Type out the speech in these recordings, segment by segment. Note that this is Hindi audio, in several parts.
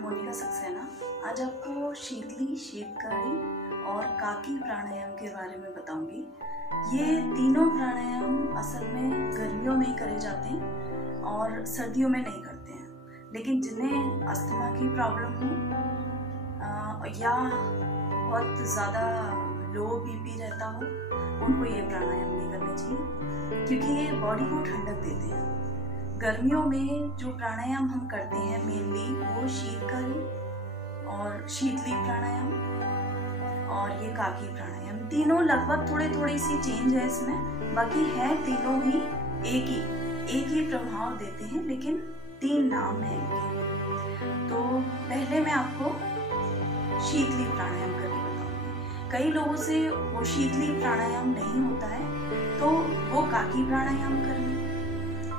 मोनिका सक्सेना। आज आपको शीतली, शीतकारी और काकी प्राणायाम के बारे में बताऊंगी। ये तीनों प्राणायाम असल में गर्मियों में ही करे जाते हैं और सर्दियों में नहीं करते हैं। लेकिन जिन्हें अस्थमा की प्रॉब्लम हो या बहुत ज़्यादा लो बीपी रहता हो, उनको ये प्राणायाम नहीं करने चाहिए, क्योंकि ये बॉडी को ठंडक देते हैं। गर्मियों में जो प्राणायाम हम करते हैं मेनली वो शीतकारी और शीतली प्राणायाम और ये काकी प्राणायाम, तीनों लगभग थोड़ी सी चेंज है इसमें, बाकी है तीनों ही एक ही प्रभाव देते हैं, लेकिन तीन नाम है इनके। तो पहले मैं आपको शीतली प्राणायाम करके बताऊंगी। कई लोगों से वो शीतली प्राणायाम नहीं होता है, तो वो काकी प्राणायाम कर लें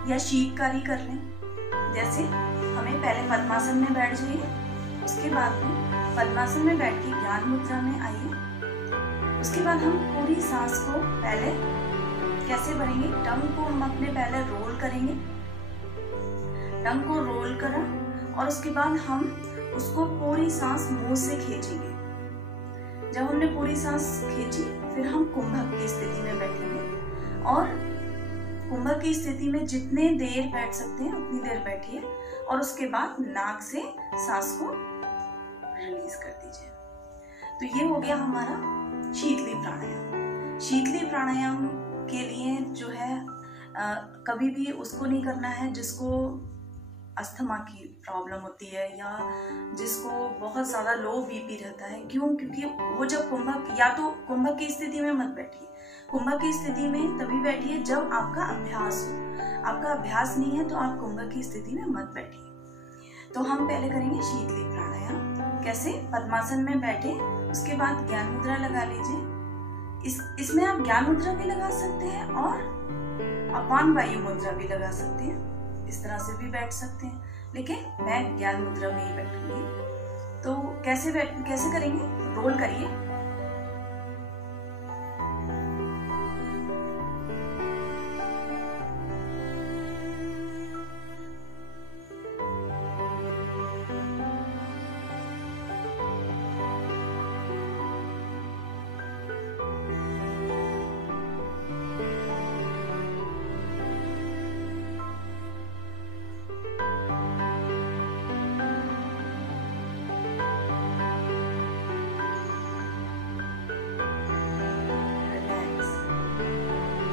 या शीतकारी कर लें। जैसे हमें पहले पद्मासन में बैठ जाइए, उसके बाद में पद्मासन में बैठ के ज्ञान मुद्रा में आइए। उसके बाद हम पूरी सांस को पहले कैसे भरेंगे, टंग को हम अपने पहले रोल करेंगे, टंग को रोल करा और उसके बाद हम उसको पूरी सांस मुंह से खींचेंगे। जब हमने पूरी सांस खींची, फिर हम कुंभक की स्थिति में बैठेंगे और कुंभक की स्थिति में जितने देर बैठ सकते हैं उतनी देर बैठिए और उसके बाद नाक से सांस को रिलीज कर दीजिए। तो ये हो गया हमारा शीतली प्राणायाम। शीतली प्राणायाम के लिए जो है कभी भी उसको नहीं करना है जिसको अस्थमा की प्रॉब्लम होती है या जिसको बहुत ज़्यादा लो बीपी रहता है। क्यों? क्योंकि वो जब कुंभक, या तो कुंभक की स्थिति में मत बैठिए, कुंभक की स्थिति में तभी बैठिए जब आपका अभ्यास हो। आपका अभ्यास नहीं है तो आप कुंभक की स्थिति में मत बैठिए। तो हम पहले करेंगे शीतली प्राणायाम। कैसे? पद्मासन में बैठे, उसके बाद ज्ञान मुद्रा लगा लीजिए। इसमें आप ज्ञान मुद्रा भी लगा सकते हैं और अपान वायु मुद्रा भी लगा सकते हैं, इस तरह से भी बैठ सकते हैं, लेकिन मैं ज्ञान मुद्रा में ही बैठूंगी। तो कैसे करेंगे? रोल करिए,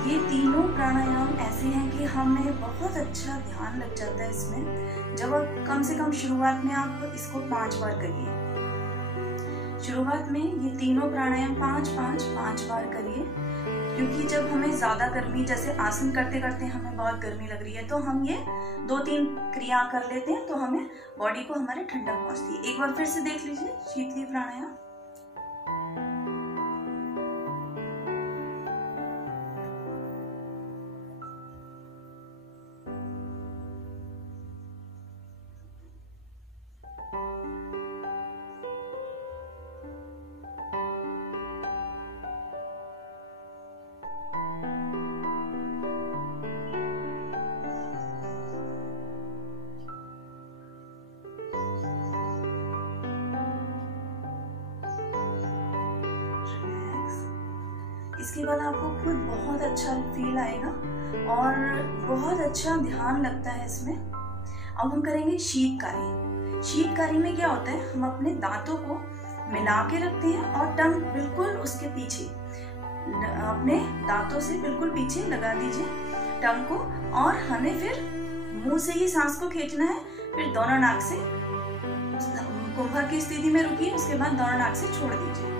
ये तीनों प्राणायाम ऐसे हैं कि हमें बहुत अच्छा ध्यान लग जाता है इसमें। जब आप कम से कम शुरुआत में आप इसको 5 बार करिए। शुरुआत में ये तीनों प्राणायाम 5 बार करिए, क्योंकि जब हमें ज़्यादा गर्मी, जैसे आसन करते करते हमें बहुत गर्मी लग रही है, तो हम ये 2-3 क्रिया कर लेते हैं तो हमें बॉडी को हमारे ठंडक पहुँचती है। एक बार फिर से देख लीजिए शीतली प्राणायाम। इसके बाद आपको खुद बहुत अच्छा फील आएगा और बहुत अच्छा ध्यान लगता है इसमें। अब हम करेंगे शीतकारी। शीतकारी में क्या होता है, हम अपने दांतों को मिला के रखते हैं और टंग बिल्कुल उसके पीछे, अपने दांतों से बिल्कुल पीछे लगा दीजिए टंग को, और हमें फिर मुंह से ही सांस को खींचना है। फिर दोनों नाक से कुंभक की स्थिति में रुकिए, उसके बाद दोनों नाक से छोड़ दीजिए।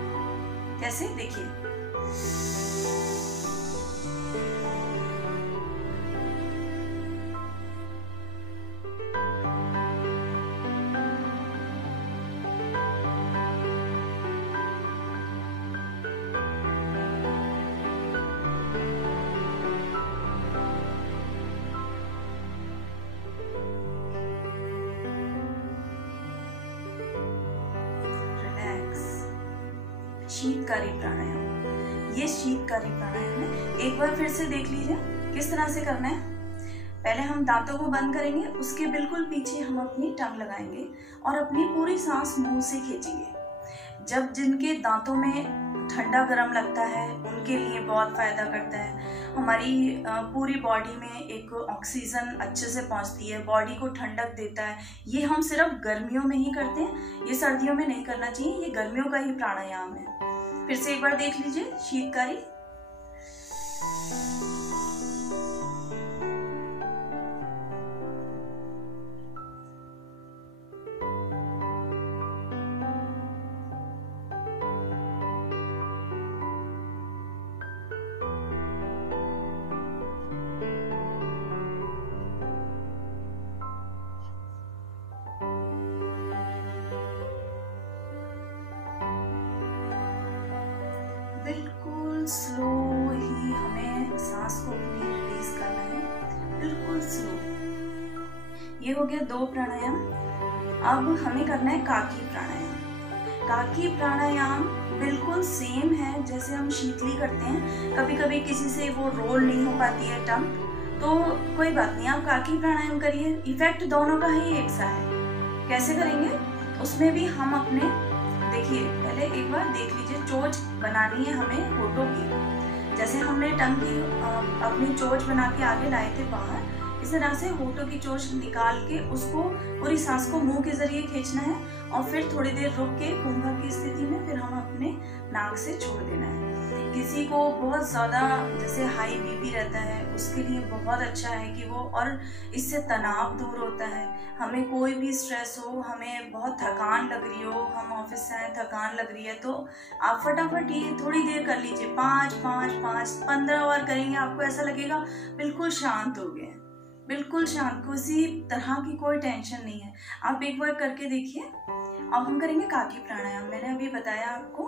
कैसे? देखिए, शीतकारी प्राणायाम। ये शीतकारी प्राणायाम है। एक बार फिर से देख लीजिए किस तरह से करना है। पहले हम दांतों को बंद करेंगे, उसके बिल्कुल पीछे हम अपनी टंग लगाएंगे और अपनी पूरी सांस मुंह से खींचेंगे। जब जिनके दांतों में ठंडा गर्म लगता है उनके लिए बहुत फ़ायदा करता है। हमारी पूरी बॉडी में एक ऑक्सीजन अच्छे से पहुंचती है, बॉडी को ठंडक देता है। ये हम सिर्फ गर्मियों में ही करते हैं, ये सर्दियों में नहीं करना चाहिए, ये गर्मियों का ही प्राणायाम है। फिर से एक बार देख लीजिए, शीतकारी, बिल्कुल स्लो ही हमें सांस को अपनी रिलीज करना है, बिल्कुल स्लो। ये हो गया 2 प्राणायाम। अब हमें करना है काकी प्राणायाम। काकी प्राणायाम बिल्कुल सेम है जैसे हम शीतली करते हैं। कभी कभी किसी से वो रोल नहीं हो पाती है टंग, तो कोई बात नहीं, आप काकी प्राणायाम करिए। इफेक्ट दोनों का ही एक सा है। कैसे करेंगे उसमें भी हम अपने, देखिए पहले एक बार देख लीजिए, चोंच बनानी है हमें होठों की। जैसे हमने टंग की अपनी चोंच बना के आगे लाए थे बाहर, इस तरह से होठों की चोंच निकाल के उसको पूरी सांस को मुंह के जरिए खींचना है और फिर थोड़ी देर रुक के कुंभक की स्थिति में फिर हम अपने नाक से छोड़ देना है। किसी को बहुत ज़्यादा जैसे हाई बीपी रहता है उसके लिए बहुत अच्छा है कि वो, और इससे तनाव दूर होता है। हमें कोई भी स्ट्रेस हो, हमें बहुत थकान लग रही हो, हम ऑफिस से आए थकान लग रही है, तो आप फटाफट ये थोड़ी देर कर लीजिए, 5-5-5-15 बार करेंगे, आपको ऐसा लगेगा बिल्कुल शांत हो गए, बिल्कुल शांत, किसी तरह की कोई टेंशन नहीं है। आप एक बार करके देखिए। अब हम करेंगे काकी प्राणायाम। मैंने अभी बताया आपको,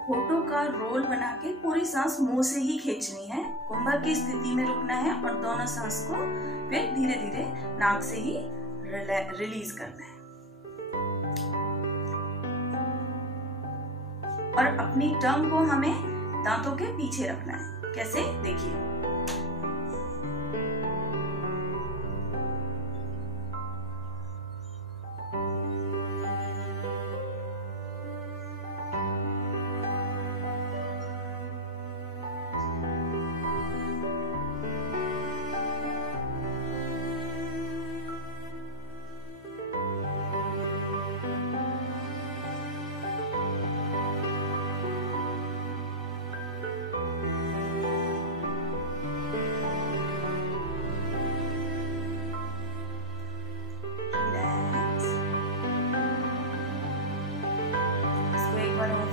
होठों का रोल बना के पूरी सांस मुंह से ही खींचनी है, कुंभक की स्थिति में रुकना है और दोनों सांस को फिर धीरे धीरे नाक से ही रिलीज करना है। और अपनी टंग को हमें दांतों के पीछे रखना है। कैसे, देखिए।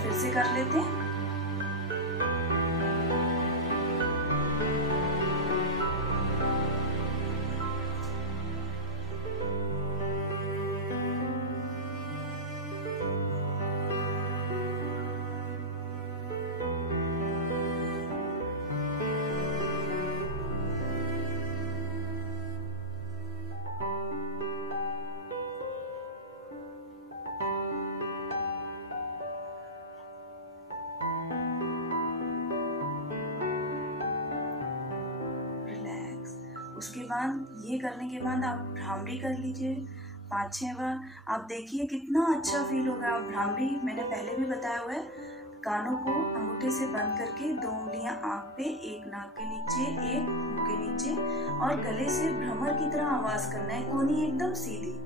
फिर से कर लेते हैं। उसके बाद ये करने के बाद आप भ्रामरी कर लीजिए 5-6 बार। आप देखिए कितना अच्छा फील होगा। आप भ्रामरी मैंने पहले भी बताया हुआ है, कानों को अंगूठे से बंद करके 2 उंगलियां आँख पे, एक नाक के नीचे, एक मुंह के नीचे, और गले से भ्रमर की तरह आवाज करना है, कोनी एकदम सीधी।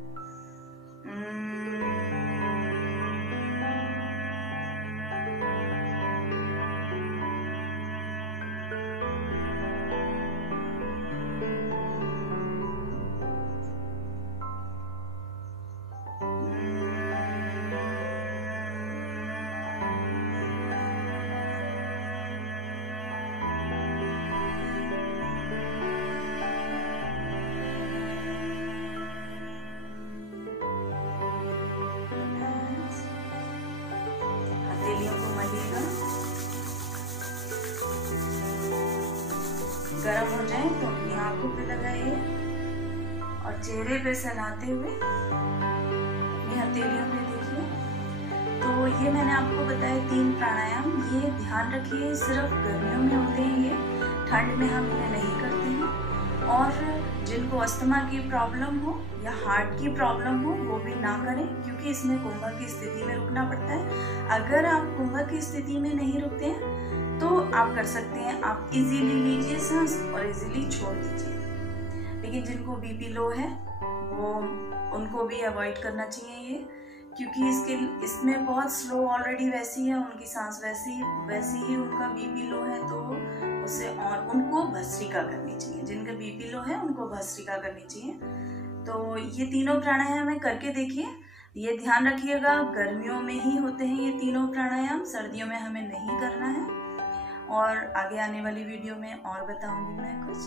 गर्म हो जाए तो अपनी आंखों पे लगाइए और चेहरे पे सहलाते हुए अपनी हथेलियों पे देखिए। तो ये मैंने आपको बताया 3 प्राणायाम। ये ध्यान रखिए सिर्फ गर्मियों में होते हैं, ये ठंड में हम इन्हें नहीं करते हैं। और जिनको अस्थमा की प्रॉब्लम हो या हार्ट की प्रॉब्लम हो वो भी ना करें, क्योंकि इसमें कुंभक की स्थिति में रुकना पड़ता है। अगर आप कुंभक की स्थिति में नहीं रुकते हैं तो आप कर सकते हैं, आप इजीली लीजिए सांस और इजीली छोड़ दीजिए। लेकिन जिनको बीपी लो है वो उनको भी अवॉइड करना चाहिए ये, क्योंकि इसमें बहुत स्लो ऑलरेडी वैसी है, उनकी सांस वैसी ही उनका बीपी लो है, तो उससे और उनको भस्त्रिका करनी चाहिए। जिनका बीपी लो है उनको भस्त्रिका करनी चाहिए। तो ये तीनों प्राणायाम है, करके देखिए। ये ध्यान रखिएगा गर्मियों में ही होते हैं ये तीनों प्राणायाम, सर्दियों में हमें नहीं करना है। और आगे आने वाली वीडियो में और बताऊंगी मैं कुछ।